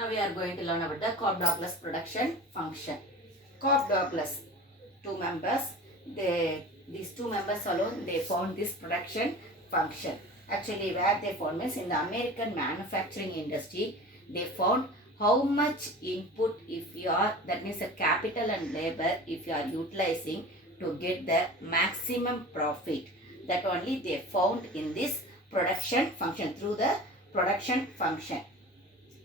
Now we are going to learn about the Cobb-douglas production function. Cobb-douglas, two members. These two members alone, they found this production function. Actually, where they found means in the American manufacturing industry, they found how much input if you are, that means the capital and labor, if you are utilizing to get the maximum profit. That only they found in this production function, through the production function.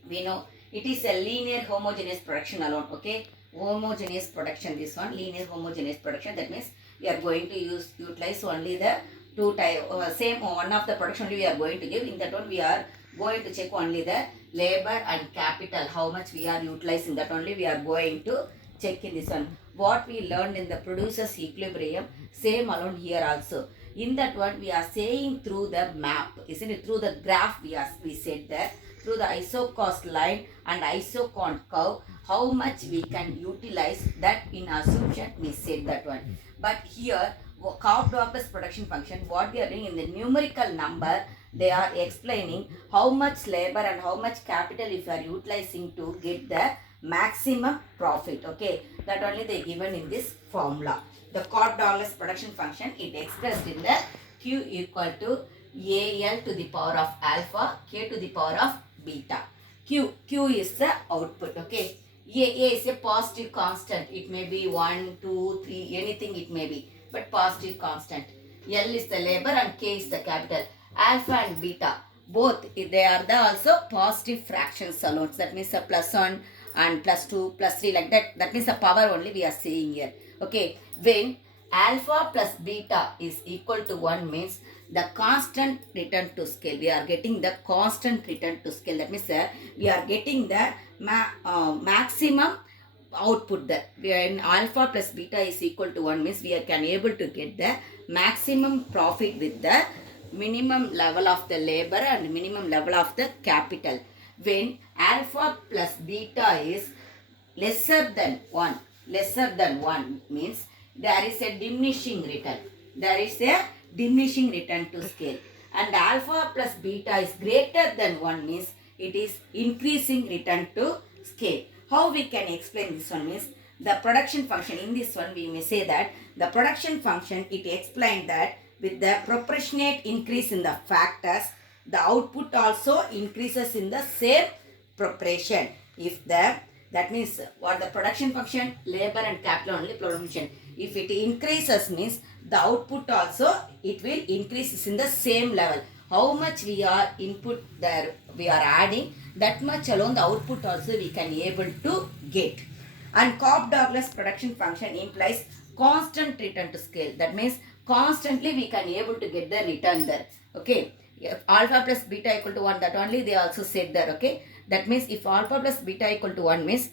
We know it is a linear homogeneous production alone. Okay, homogeneous production, this one linear homogeneous production. That means we are going to utilize only the two type same one of the production only we are going to give. In that one we are going to check only the labor and capital, how much we are utilizing, that only we are going to check in this one. What we learned in the producer's equilibrium, same alone here also. In that one we are saying through the map, isn't it, through the graph we said that through the isocost line and isocont curve, how much we can utilize that in assumption we said that one. But here Cobb-douglas production function, what they are doing in the numerical number, they are explaining how much labor and how much capital if you are utilizing to get the maximum profit. Okay, that only they given in this formula. The Cobb-douglas production function, it expressed in the Q equal to AL to the power of alpha, K to the power of beta. Q is the output. Okay, A is a positive constant. It may be 1, 2, 3, anything it may be, but positive constant. L is the labor and K is the capital. Alpha and beta, both they are the also positive fractions alone. That means a plus 1 and plus 2 plus 3 like that. That means the power only we are saying here. Okay, when alpha plus beta is equal to 1 means the constant return to scale. We are getting the constant return to scale. That means we are getting the maximum output. That when alpha plus beta is equal to 1 means we can able to get the maximum profit with the minimum level of the labor and minimum level of the capital. When alpha plus beta is lesser than 1 means there is a diminishing return. There is a diminishing return to scale. And alpha plus beta is greater than 1 means it is increasing return to scale. How we can explain this one means the production function. In this one we may say that the production function, it explained that with the proportionate increase in the factors, the output also increases in the same proportion. If that means what the production function, labor and capital only production. If it increases means the output also it will increases in the same level. How much we are input there we are adding, that much alone the output also we can able to get. And Cobb-douglas production function implies constant return to scale. That means constantly we can able to get the return there. Okay, if alpha plus beta equal to 1, that only they also said there. Okay, that means if alpha plus beta equal to 1 means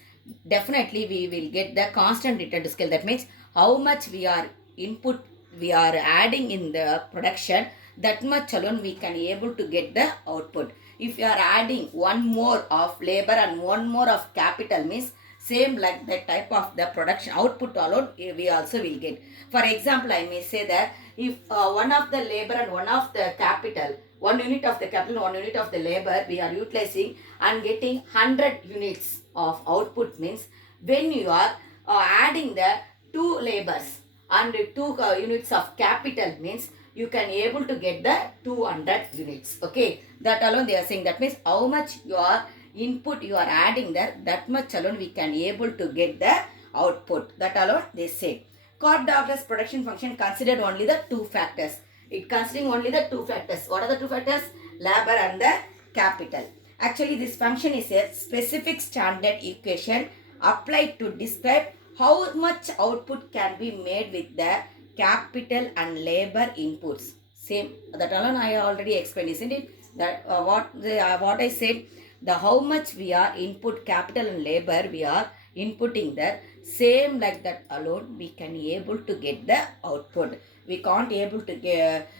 definitely we will get the constant return to scale. That means how much we are input we are adding in the production, that much alone we can able to get the output. If you are adding one more of labor and one more of capital means same like that type of the production output alone we also will get. For example, I may say that if one of the labor and one of the capital, 1 unit of the capital, 1 unit of the labor we are utilizing and getting 100 units of output means when you are adding the 2 labors and 2 units of capital means you can able to get the 200 units. Okay, that alone they are saying. That means how much your input you are adding there, that much alone we can able to get the output. That alone they say. Cobb-douglas production function considered only the 2 factors. It considering only the 2 factors. What are the 2 factors? Labor and the capital. Actually this function is a specific standard equation applied to describe how much output can be made with the capital and labor inputs. Same, that alone I already explained, isn't it? That what I said, the how much we are input capital and labor we are inputting there, same like that alone we can able to get the output. We can't able to get,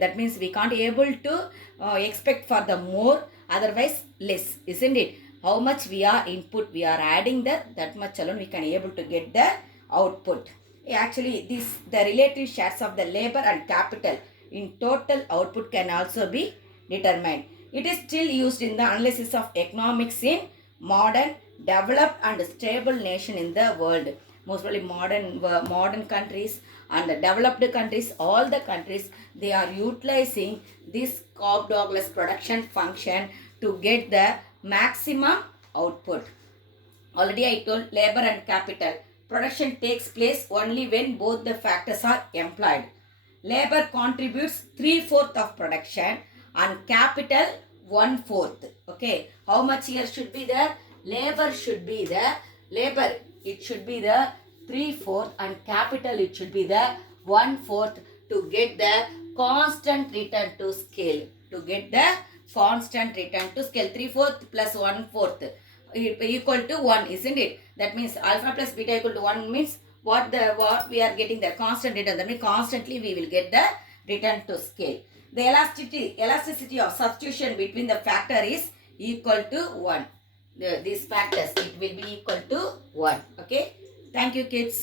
that means we can't able to expect for the more, otherwise less, isn't it? How much we are input we are adding there, that much alone we can able to get the output. Actually the relative shares of the labor and capital in total output can also be determined. It is still used in the analysis of economics in modern, developed and stable nation in the world. Mostly modern countries and the developed countries, all the countries, they are utilizing this Cobb-douglas production function to get the maximum output. Already I told labor and capital. Production takes place only when both the factors are employed. Labor contributes 3/4 of production and capital 1/4. Okay. How much here should be there? Labor should be the labor. It should be the 3/4 and capital it should be the 1/4 to get the constant return to scale. To get the constant return to scale. 3/4 plus 1/4 equal to 1, isn't it? That means alpha plus beta equal to 1 means what we are getting the constant return. That means constantly we will get the return to scale. The elasticity of substitution between the factor is equal to 1. These factors, it will be equal to 1. Okay. Thank you, kids.